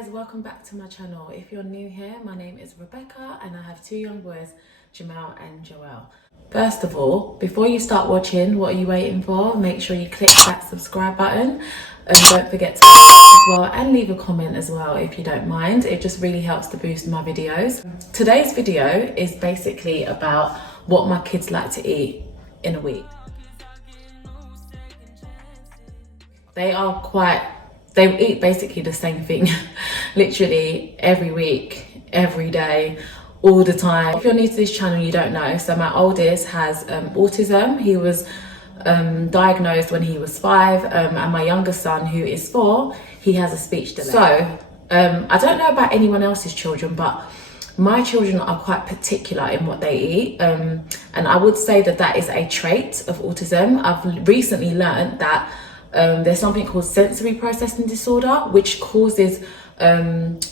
guys, welcome back to my channel. If you're new here, my name is Rebecca and I have two young boys, Jamal and Joel. First of all, before you start watching, what are you waiting for? Make sure you click that subscribe button and don't forget to as well, and leave a comment as well if you don't mind. It just really helps to boost my videos. Today's video is basically about what my kids like to eat in a week. They eat basically the same thing literally every week, every day, all the time. If you're new to this channel, you don't know, so my oldest has autism. He was diagnosed when he was 5, and my youngest son, who is 4, he has a speech delay. So I don't know about anyone else's children, but my children are quite particular in what they eat, and I would say that that is a trait of autism. I've recently learned that there's something called sensory processing disorder, which causes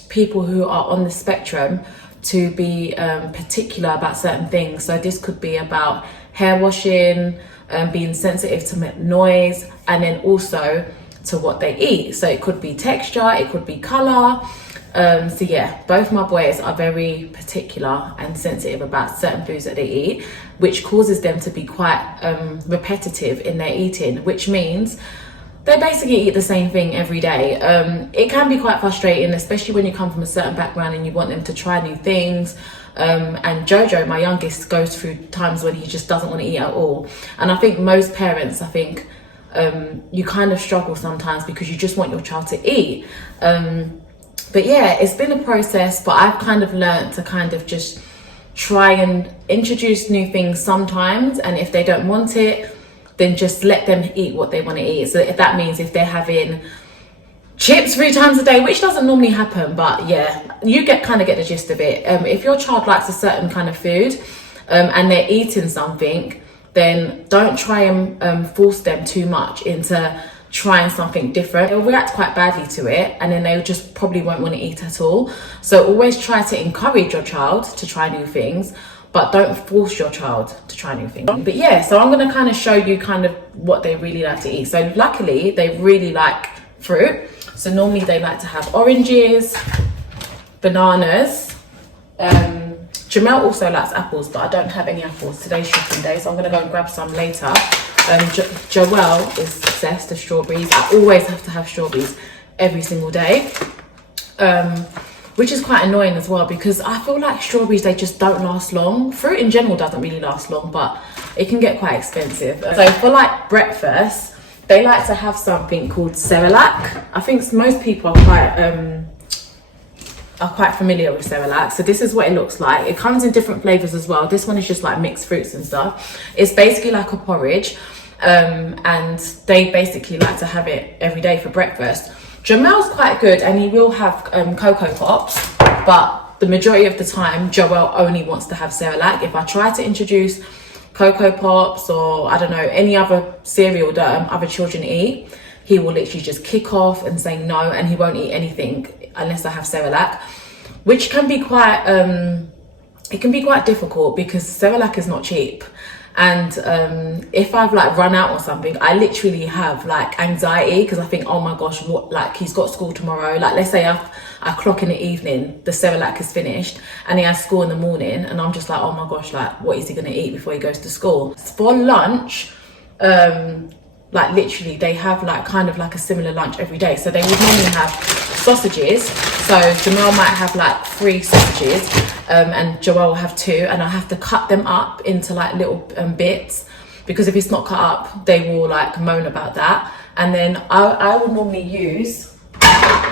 people who are on the spectrum to be particular about certain things. So this could be about hair washing, being sensitive to noise, and then also to what they eat. So it could be texture, it could be color. So yeah, both my boys are very particular and sensitive about certain foods that they eat, which causes them to be quite repetitive in their eating, which means they basically eat the same thing every day. It can be quite frustrating, especially when you come from a certain background and you want them to try new things. And Jojo, my youngest, goes through times when he just doesn't want to eat at all. And I think most parents, you kind of struggle sometimes because you just want your child to eat. But yeah, it's been a process, but I've kind of learned to kind of just try and introduce new things sometimes. And if they don't want it, then just let them eat what they want to eat. So if that means if they're having chips 3 times a day, which doesn't normally happen, but yeah, you kind of get the gist of it. If your child likes a certain kind of food and they're eating something, then don't try and force them too much into trying something different. They'll react quite badly to it, and then they just probably won't want to eat at all. So always try to encourage your child to try new things, but don't force your child to try new things. But yeah, so I'm gonna kind of show you kind of what they really like to eat. So luckily, they really like fruit. So normally they like to have oranges, bananas. Jamel also likes apples, but I don't have any apples. Today's shopping day, so I'm gonna go and grab some later. Joel is obsessed with strawberries. I always have to have strawberries every single day. Which is quite annoying as well, because I feel like strawberries, they just don't last long. Fruit in general doesn't really last long, but it can get quite expensive. So for like breakfast, they like to have something called Cerelac. I think most people are quite familiar with Cerelac. So this is what it looks like. It comes in different flavors as well. This one is just like mixed fruits and stuff. It's basically like a porridge, and they basically like to have it every day for breakfast. Jamel's quite good, and he will have Cocoa Pops, but the majority of the time, Joel only wants to have Cerelac. If I try to introduce Cocoa Pops or, I don't know, any other cereal that other children eat, he will literally just kick off and say no, and he won't eat anything unless I have Cerelac, which can be quite, it can be quite difficult because Cerelac is not cheap. And if I've like run out or something, I literally have like anxiety because I think, oh my gosh, what, like he's got school tomorrow. Like let's say I clock in the evening, the Cerelac is finished, and he has school in the morning, and I'm just like, oh my gosh, like what is he gonna eat before he goes to school? For lunch, like literally they have like kind of like a similar lunch every day. So they would normally have sausages. So Jamal might have like 3 sausages, and Joel will have 2, and I have to cut them up into like little bits, because if it's not cut up, they will like moan about that. And then I would normally use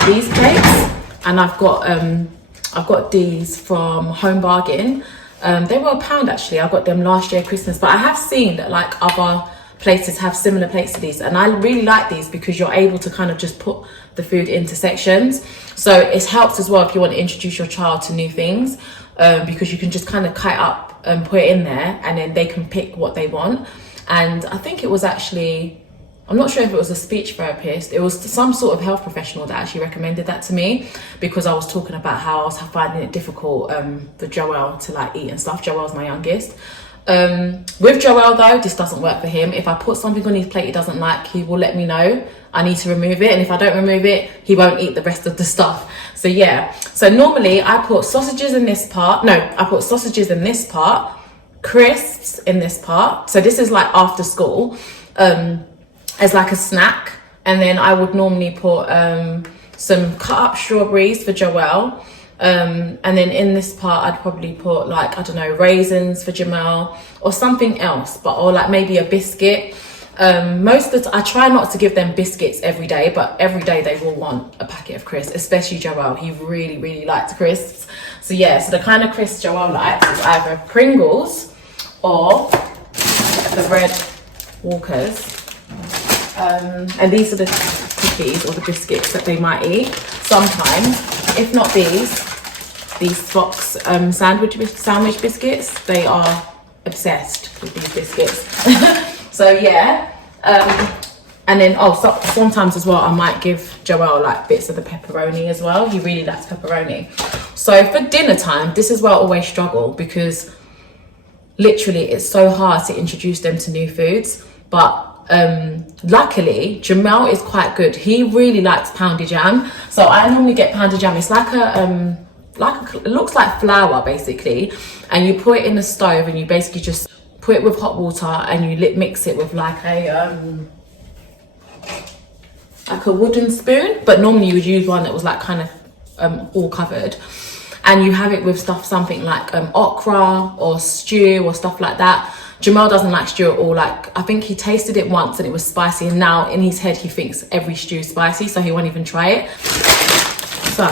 these plates, and I've got these from Home Bargain. They were £1 actually. I got them last year Christmas, but I have seen that like other places have similar plates to these, and I really like these because you're able to kind of just put the food into sections. So it helps as well if you want to introduce your child to new things, because you can just kind of cut it up and put it in there, and then they can pick what they want. And I think it was actually, I'm not sure if it was a speech therapist, it was some sort of health professional that actually recommended that to me, because I was talking about how I was finding it difficult for Joel to like eat and stuff. Joel's my youngest. With Joel though, this doesn't work for him. If I put something on his plate he doesn't like, he will let me know I need to remove it, and if I don't remove it, he won't eat the rest of the stuff. So yeah, so normally I put sausages in this part. No, I put sausages in this part, crisps in this part. So this is like after school, as like a snack. And then I would normally put some cut up strawberries for Joel. And then in this part, I'd probably put like, I don't know, raisins for Jamel or something else, or like maybe a biscuit. Most of the I try not to give them biscuits every day, but every day they will want a packet of crisps, especially Joel. He really, really likes crisps. So yeah, so the kind of crisps Joel likes is either Pringles or the red Walkers. And these are the cookies or the biscuits that they might eat sometimes. If not these Fox sandwich biscuits, they are obsessed with these biscuits. So yeah, and then sometimes as well I might give Joel like bits of the pepperoni as well. He really likes pepperoni. So for dinner time, this is where I always struggle, because literally it's so hard to introduce them to new foods. But luckily Jamel is quite good. He really likes pounded jam, so I normally get pounded jam. It's like it looks like flour basically, and you put it in the stove and you basically just put it with hot water and you mix it with like a wooden spoon, but normally you would use one that was like kind of all covered, and you have it with something like okra or stew or stuff like that. Jamel doesn't like stew at all. Like, I think he tasted it once and it was spicy, and now in his head he thinks every stew is spicy, so he won't even try it. So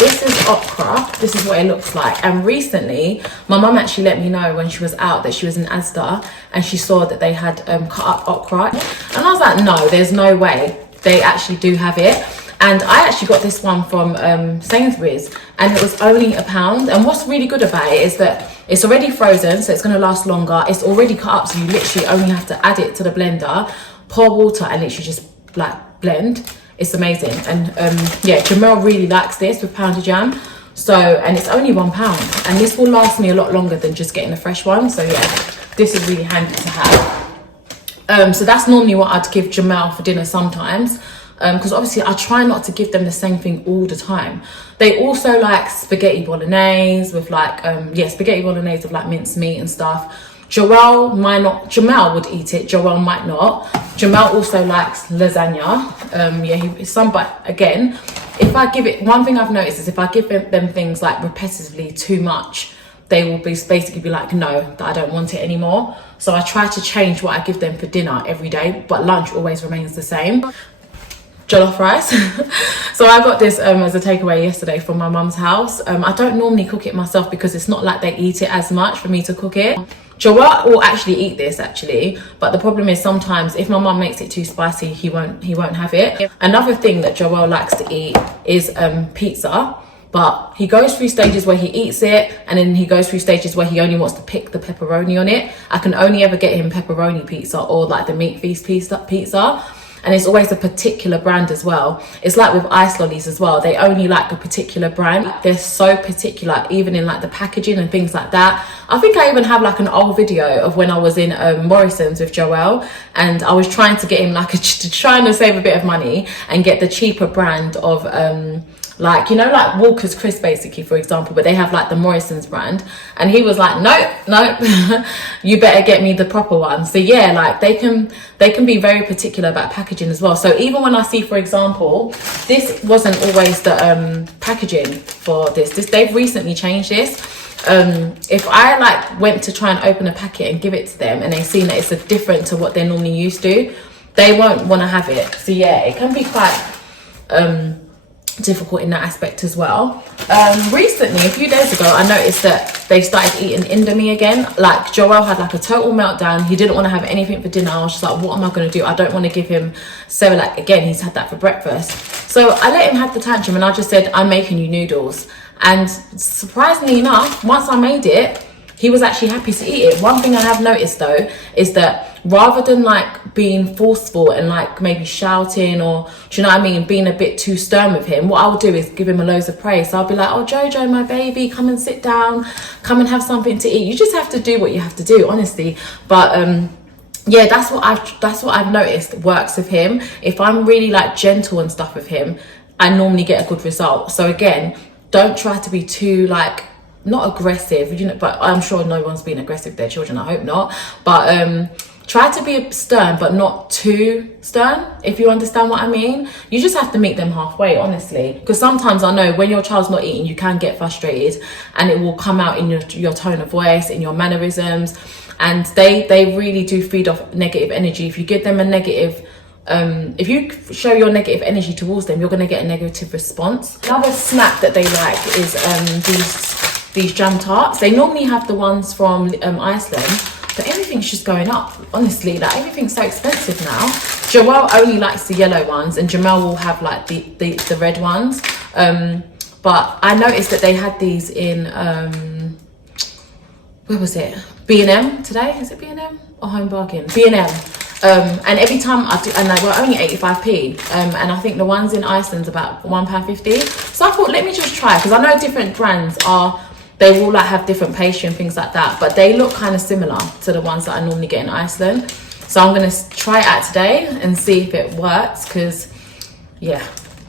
this is okra. This is what it looks like. And recently my mum actually let me know when she was out that she was in Asda and she saw that they had cut up okra, and I was like, no, there's no way they actually do have it. And I actually got this one from Sainsbury's, and it was only £1. And what's really good about it is that it's already frozen, so it's going to last longer. It's already cut up, so you literally only have to add it to the blender, pour water, and literally just like blend. It's amazing. And yeah, Jamel really likes this with pounded jam. So, and it's only £1, and this will last me a lot longer than just getting a fresh one. So yeah, this is really handy to have. So that's normally what I'd give Jamel for dinner sometimes. Because obviously I try not to give them the same thing all the time. They also like spaghetti bolognese with like spaghetti bolognese with like minced meat and stuff. Joel might not. Jamel would eat it, Joel might not. Jamel also likes lasagna. But again, if I give it, one thing I've noticed is if I give them things like repetitively too much, they will basically be like, no, that I don't want it anymore. So I try to change what I give them for dinner every day, but lunch always remains the same. Jollof rice. So I got this as a takeaway yesterday from my mum's house. I don't normally cook it myself because it's not like they eat it as much for me to cook it. Joel will actually eat this actually, but the problem is sometimes if my mum makes it too spicy, he won't have it. Another thing that Joel likes to eat is pizza, but he goes through stages where he eats it, and then he goes through stages where he only wants to pick the pepperoni on it. I can only ever get him pepperoni pizza or like the meat feast pizza. And it's always a particular brand as well. It's like with ice lollies as well. They only like a particular brand. They're so particular, even in like the packaging and things like that. I think I even have like an old video of when I was in Morrison's with Joel, and I was trying to get him like trying to save a bit of money and get the cheaper brand of like, you know, like Walker's Crisp basically, for example, but they have like the Morrison's brand, and he was like, nope, you better get me the proper one. So yeah, like they can be very particular about packaging as well. So even when I see, for example, this wasn't always the packaging for this they've recently changed this. If I like went to try and open a packet and give it to them and they've seen that it's a different to what they're normally used to, they won't want to have it. So yeah, it can be quite difficult in that aspect as well. Recently, a few days ago, I noticed that they started eating Indomie again. Like Joel had like a total meltdown. He didn't want to have anything for dinner. I was just like, what am I going to do? I don't want to give him Cerelac again. He's had that for breakfast. So I let him have the tantrum, and I just said, I'm making you noodles. And surprisingly enough, once I made it, he was actually happy to eat it. One thing I have noticed though is that rather than like being forceful and like maybe shouting, or do you know what I mean, being a bit too stern with him, what I'll do is give him a loads of praise. So I'll be like, oh Jojo, my baby, come and sit down, come and have something to eat. You just have to do what you have to do, honestly. But yeah, that's what I've noticed works with him. If I'm really like gentle and stuff with him, I normally get a good result. So again, don't try to be too like, not aggressive, you know, but I'm sure no one's being aggressive with their children, I hope not. But try to be stern, but not too stern, if you understand what I mean. You just have to meet them halfway, honestly. Because sometimes I know when your child's not eating, you can get frustrated, and it will come out in your tone of voice, in your mannerisms, and they really do feed off negative energy. If you give them a negative, if you show your negative energy towards them, you're going to get a negative response. Another snack that they like is these jam tarts. They normally have the ones from Iceland, but everything's just going up, honestly. Like, everything's so expensive now. Joelle only likes the yellow ones, and Jamel will have like the red ones. But I noticed that they had these in where was it? B&M today. Is it B&M or Home Bargain? B&M. And every time I do, and they were only 85p, and I think the ones in Iceland's about £1.50. So I thought, let me just try, because I know different brands they will like have different pastry and things like that, but they look kind of similar to the ones that I normally get in Iceland. So I'm gonna try it out today and see if it works, because yeah.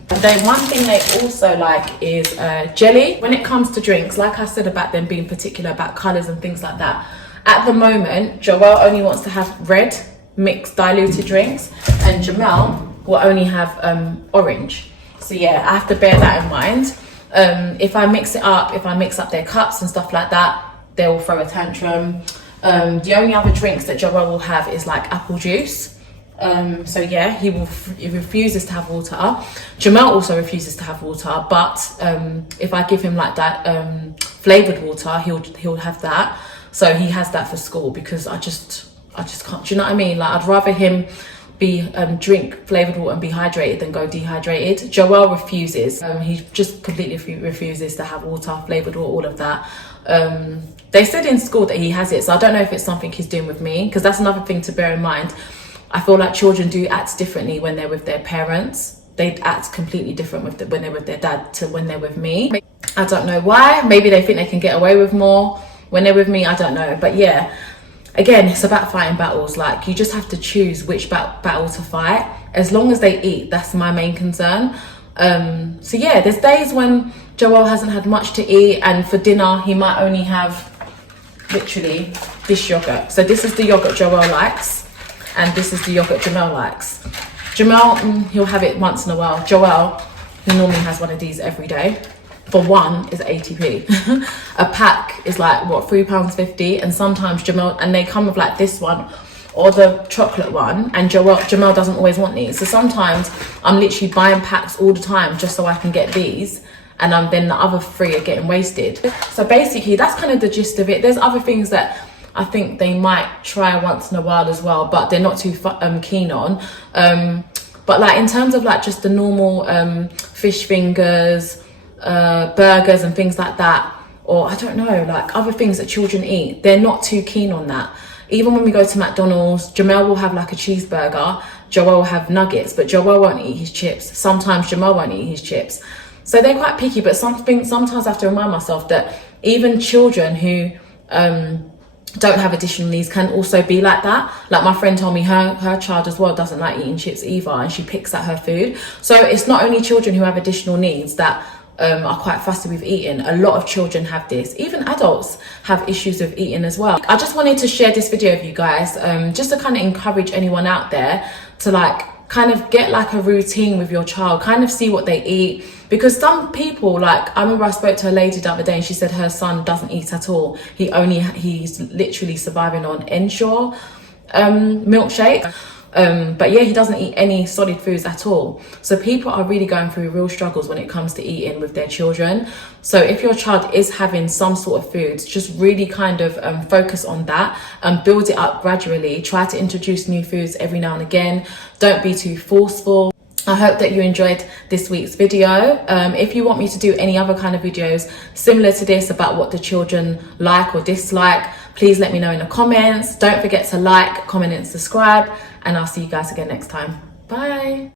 One thing they also like is jelly. When it comes to drinks, like I said about them being particular about colours and things like that, at the moment Joelle only wants to have red mixed diluted drinks, and Jamel will only have orange. So yeah, I have to bear that in mind. If I mix it up, if I mix up their cups and stuff like that, they will throw a tantrum. The only other drinks that Joelle will have is like apple juice. So yeah, he refuses to have water. Jamel also refuses to have water, but if I give him like that flavoured water, he'll have that. So he has that for school, because I just can't, do you know what I mean? Like, I'd rather him be drink flavoured water and be hydrated than go dehydrated. Joelle refuses. He just completely refuses to have water, flavoured water, all of that. They said in school that he has it, so I don't know if it's something he's doing with me, because that's another thing to bear in mind. I feel like children do act differently when they're with their parents. They act completely different when they're with their dad to when they're with me. I don't know why. Maybe they think they can get away with more when they're with me, I don't know. But yeah, again, it's about fighting battles. Like, you just have to choose which battle to fight. As long as they eat, that's my main concern. So yeah, there's days when Joelle hasn't had much to eat, and for dinner he might only have literally this yogurt. So this is the yogurt Joelle likes, and this is the yogurt Jamel likes. Jamel, he'll have it once in a while. Joelle, he normally has one of these every day. For one is 80p. A pack is like, what, £3.50, and sometimes Jamel, and they come with like this one or the chocolate one, and Jamel doesn't always want these. So sometimes I'm literally buying packs all the time just so I can get these, and then the other three are getting wasted. So basically that's kind of the gist of it. There's other things that I think they might try once in a while as well, but they're not too keen on. But like, in terms of like just the normal fish fingers, burgers and things like that, or I don't know, like other things that children eat, they're not too keen on that. Even when we go to McDonald's, Jamel will have like a cheeseburger, Joel will have nuggets, but Joel won't eat his chips. Sometimes Jamel won't eat his chips. So they're quite picky, but sometimes I have to remind myself that even children who don't have additional needs can also be like that. Like, my friend told me her child as well doesn't like eating chips either, and she picks at her food. So it's not only children who have additional needs that are quite fussy with eating. A lot of children have this. Even adults have issues with eating as well. I just wanted to share this video with you guys, just to kind of encourage anyone out there to like kind of get like a routine with your child, kind of see what they eat. Because some people, like, I remember I spoke to a lady the other day and she said her son doesn't eat at all. He's literally surviving on Ensure milkshake. But yeah, he doesn't eat any solid foods at all. So people are really going through real struggles when it comes to eating with their children. So if your child is having some sort of foods, just really kind of focus on that and build it up gradually. Try to introduce new foods every now and again. Don't be too forceful. I hope that you enjoyed this week's video. If you want me to do any other kind of videos similar to this about what the children like or dislike, please let me know in the comments. Don't forget to like, comment and subscribe, and I'll see you guys again next time. Bye.